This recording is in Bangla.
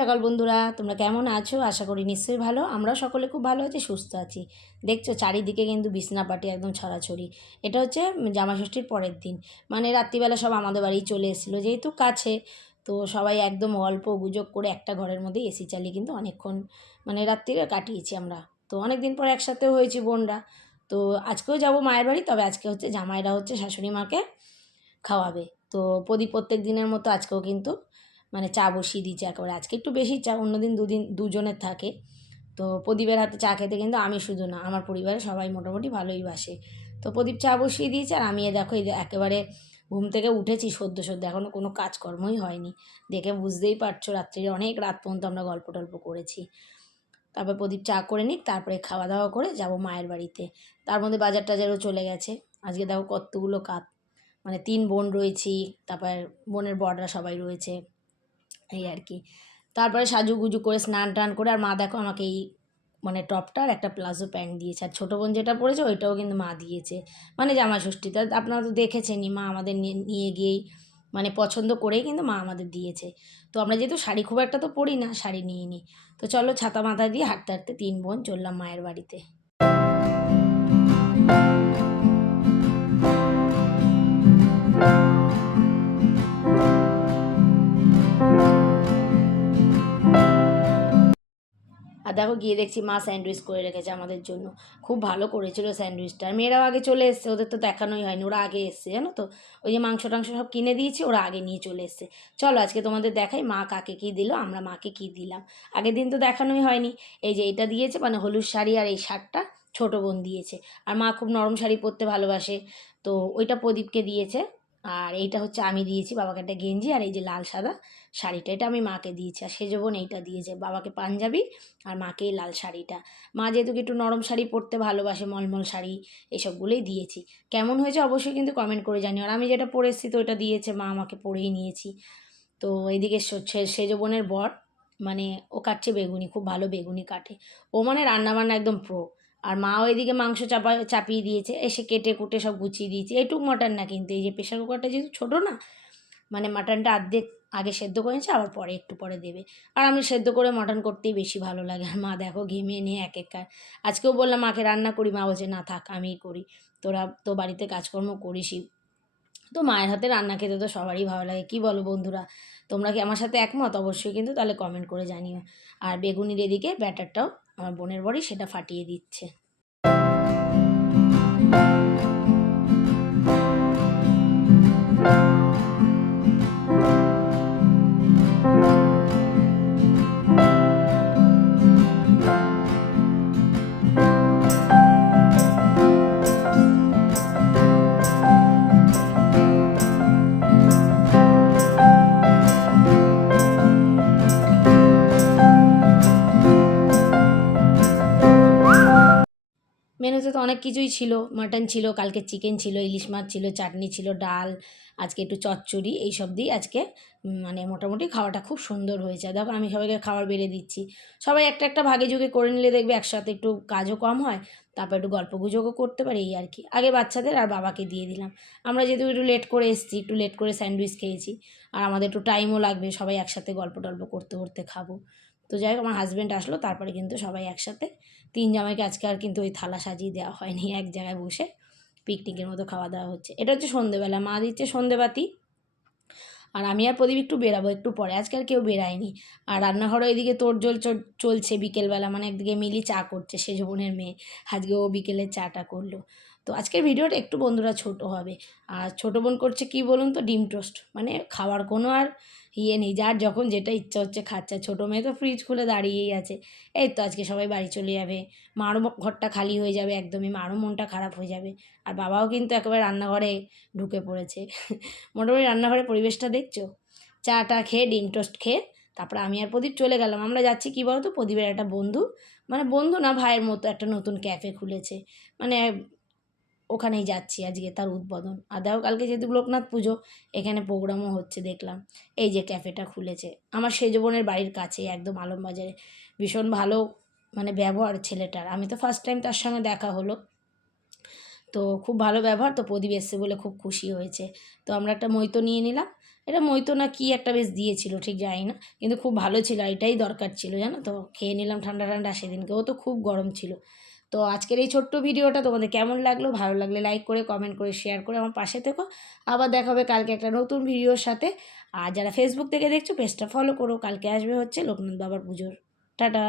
সকাল বন্ধুরা, তোমরা কেমন আছো? আশা করি নিশ্চয়ই ভালো। আমরা সকলে খুব ভালো আছি, সুস্থ আছি। দেখছো চারিদিকে কিন্তু বিছনাপাটি একদম ছড়াছড়ি। এটা হচ্ছে জামাষষ্ঠীর পরের দিন, মানে রাত্রিবেলা সব আমাদের বাড়ি চলে এসেছিলো, যেহেতু কাছে। তো সবাই একদম গল্প গুজব করে একটা ঘরের মধ্যে এসি চালিয়ে কিন্তু অনেকক্ষণ মানে রাত্রিরে কাটিয়েছি আমরা। তো অনেক দিন পর একসাথেও হয়েছি বোনরা। তো আজকেও যাব মায়ের বাড়ি, তবে আজকে হচ্ছে জামাইরা হচ্ছে শাশুড়ি মাকে খাওয়াবে। তো প্রত্যেক দিনের মতো আজকেও কিন্তু মানে চা বসিয়ে দিয়েছে একেবারে। আজকে একটু বেশি চা, অন্যদিন দুজনের থাকে। তো প্রদীপের হাতে চা খেতে কিন্তু আমি শুধু না, আমার পরিবারে সবাই মোটামুটি ভালোই বাসে। তো প্রদীপ চা বসিয়ে দিয়েছে, আর আমি দেখো এই যে একেবারে ঘুম থেকে উঠেছি সদ্য এখনও কোনো কাজকর্মই হয়নি। দেখে বুঝতেই পারছো রাত্রিরে অনেক রাত পর্যন্ত আমরা গল্প টল্প করেছি। তারপর প্রদীপ চা করে নিক, তারপরে খাওয়া দাওয়া করে যাব মায়ের বাড়িতে। তার মধ্যে বাজার টাজারও চলে গেছে। আজকে দেখো কতগুলো কাপ, মানে 3 বোন রয়েছি, তারপর বোনের বড়রা সবাই রয়েছে, এই আর কি। তারপরে সাজুগুজু করে স্নান টান করে, আর মা দেখো আমাকে এই মানে টপটা আর একটা প্লাজো প্যান্ট দিয়েছে, আর ছোটো বোন যেটা পরেছে ওইটাও কিন্তু মা দিয়েছে, মানে জামা ষষ্ঠীতে। আপনারা তো দেখেছেনই, মা আমাদের নিয়ে গিয়েই মানে পছন্দ করেই কিন্তু মা আমাদের দিয়েছে। তো আমরা যেহেতু শাড়ি খুব একটা তো পরি না, শাড়ি নিয়ে নিই। তো চলো ছাতা মাথায় দিয়ে হাঁটতে হাঁটতে 3 বোন চললাম মায়ের বাড়িতে। আর দেখো গিয়ে দেখছি মা স্যান্ডউইচ করে রেখেছে আমাদের জন্য। খুব ভালো করেছিল স্যান্ডউইচটা। আর মেয়েরাও আগে চলে এসছে, ওদের তো দেখানোই হয়নি, ওরা আগে এসছে জানো তো। ওই যে মাংস টাংস সব কিনে দিয়েছি, ওরা আগে নিয়ে চলে এসছে। চলো আজকে তোমাদের দেখাই মা কাকে কী দিল, আমরা মাকে কী দিলাম। আগের দিন তো দেখানোই হয়নি। এই যে এটা দিয়েছে, মানে হলুদ শাড়ি, আর এই শার্টটা ছোটো বোন দিয়েছে। আর মা খুব নরম শাড়ি পরতে ভালোবাসে, তো ওইটা প্রদীপকে দিয়েছে। আর এইটা হচ্ছে আমি দিয়েছি বাবাকে একটা গেঞ্জি, আর এই যে লাল সাদা শাড়িটা এটা আমি মাকে দিয়েছি। আর সেজ বোন এইটা দিয়েছে বাবাকে পাঞ্জাবি, আর মাকে এই লাল শাড়িটা। মা যেহেতু একটু নরম শাড়ি পরতে ভালোবাসে, মলমল শাড়ি, এইসবগুলোই দিয়েছি। কেমন হয়েছে অবশ্যই কিন্তু কমেন্ট করে জানিও। আর আমি যেটা পরে এসেছি তো ওটা দিয়েছে মা, আমাকে পরেই নিয়েছি। তো এইদিকে সেজ বোনের বর, মানে ও কাটছে বেগুনি, খুব ভালো বেগুনি কাটে ও, মানে রান্নাবান্না একদম প্রো। আর মাও এদিকে মাংস চাপিয়ে দিয়েছে, এসে কেটে কুটে সব গুছিয়ে দিয়েছে। এইটুক মাটন না, কিন্তু এই যে প্রেশার কুকারটা যেহেতু ছোটো না, মানে মাটনটা অর্ধেক আগে সেদ্ধ করে নিয়েছে, আবার পরে একটু পরে দেবে। আর আমি সেদ্ধ করে মাটন করতেই বেশি ভালো লাগে। আর মা দেখো ঘেমে নিয়ে এক এক আজকেও বললাম মাকে রান্না করি, মা বলছে না থাক আমিই করি, তোরা তো বাড়িতে কাজকর্ম করিসই। তো মায়ের হাতে রান্না খেতে তো সবারই ভালো লাগে, কি বলো বন্ধুরা? তোমরা কি আমার সাথে একমত? অবশ্যই কিন্তু তাহলে কমেন্ট করে জানিও। আর বেগুনির এদিকে ব্যাটারটাও আমার বোনের বড়ি সেটা ফাটিয়ে দিচ্ছে। মেনুতে তো অনেক কিছুই ছিল, মাটন ছিল, কালকে চিকেন ছিল, ইলিশ মাছ ছিল, চাটনি ছিল, ডাল, আজকে একটু চচ্চড়ি, এইসব দিয়ে আজকে মানে মোটামুটি খাওয়াটা খুব সুন্দর হয়েছে। দেখো আমি সবাইকে খাবার বেড়ে দিচ্ছি। সবাই একটা একটা ভাগে যুগে করে নিলে দেখবে একসাথে একটু কাজও কম হয়, তারপর একটু গল্প গুজবও করতে পারি, এই আর কি। আগে বাচ্চাদের আর বাবাকে দিয়ে দিলাম। আমরা যেহেতু একটু লেট করে এসেছি, একটু লেট করে স্যান্ডউইচ খেয়েছি, আর আমাদের একটু টাইমও লাগবে, সবাই একসাথে গল্প টল্প করতে করতে খাবো। তো যাই হোক আমার হাজব্যান্ড আসলো, তারপরে কিন্তু সবাই একসাথে 3 জামাইকে আজকে আর কিন্তু ওই থালা সাজিয়ে দেওয়া হয়নি, এক জায়গায় বসে পিকনিকের মতো খাওয়া দাওয়া হচ্ছে। এটা হচ্ছে সন্ধেবেলা, মা দিচ্ছে সন্ধেবাতি। আর আমি আর প্রদীপ একটু বেরাবো একটু পরে, আজকে আর কেউ বেরায়নি। আর রান্নাঘরে ওইদিকে তোড়জোড় চলছে বিকেলবেলা, মানে একদিকে মিলি চা করছে, সেজ বোনের মেয়ে, আজকে ও বিকেলের চাটা করলো। তো আজকের ভিডিওটা একটু বন্ধুরা ছোট হবে। আর ছোটো বোন করছে কি বলুন তো, ডিম টোস্ট, মানে খাওয়ার কোনো আর নেই, যার যখন যেটা ইচ্ছা হচ্ছে খাচ্ছে। ছোটো মেয়ে তো ফ্রিজ খুলে দাঁড়িয়েই আছে। এই তো আজকে সবাই বাড়ি চলে যাবে, মারও ঘরটা খালি হয়ে যাবে একদমই, মারও মনটা খারাপ হয়ে যাবে। আর বাবাও কিন্তু একেবারে রান্নাঘরে ঢুকে পড়েছে। মোটামুটি রান্নাঘরের পরিবেশটা দেখছো, চাটা খেয়ে ডিম টোস্ট খেয়ে তারপরে আমি আর প্রদীপ চলে গেলাম। আমরা যাচ্ছি কী বলতো, প্রদীপের একটা বন্ধু, মানে বন্ধু না ভাইয়ের মতো, একটা নতুন ক্যাফে খুলেছে, মানে ওখানেই যাচ্ছি আজকে তার উদ্বোধন। আর দেখো কালকে যেহেতু লোকনাথ পুজো, এখানে প্রোগ্রামও হচ্ছে দেখলাম। এই যে ক্যাফেটা খুলেছে আমার সেজ বোনের বাড়ির কাছে, একদম আলমবাজারে। ভীষণ ভালো মানে ব্যবহার ছেলেটার, আমি তো ফার্স্ট টাইম তার সঙ্গে দেখা হলো, তো খুব ভালো ব্যবহার। তো প্রদীপ এসছে বলে খুব খুশি হয়েছে। তো আমরা একটা মইতো নিয়ে নিলাম, এটা মৈতো না কি একটা বেশ দিয়েছিল, ঠিক জানি না, কিন্তু খুব ভালো ছিল, এটাই দরকার ছিল জানো তো। খেয়ে নিলাম ঠান্ডা ঠান্ডা, সেদিনকেও তো খুব গরম ছিল। তো আজকের এই ছোট্ট ভিডিওটা তোমাদের কেমন লাগলো, ভালো লাগলে লাইক করে, কমেন্ট করে, শেয়ার করে আমার পাশে থেকো। আবার দেখা হবে কালকে একটা নতুন ভিডিওর সাথে। আর যারা ফেসবুক থেকে দেখছো পেজটা ফলো করো, কালকে আসবে হচ্ছে লোকনাথ বাবার পুজোর। টাটা।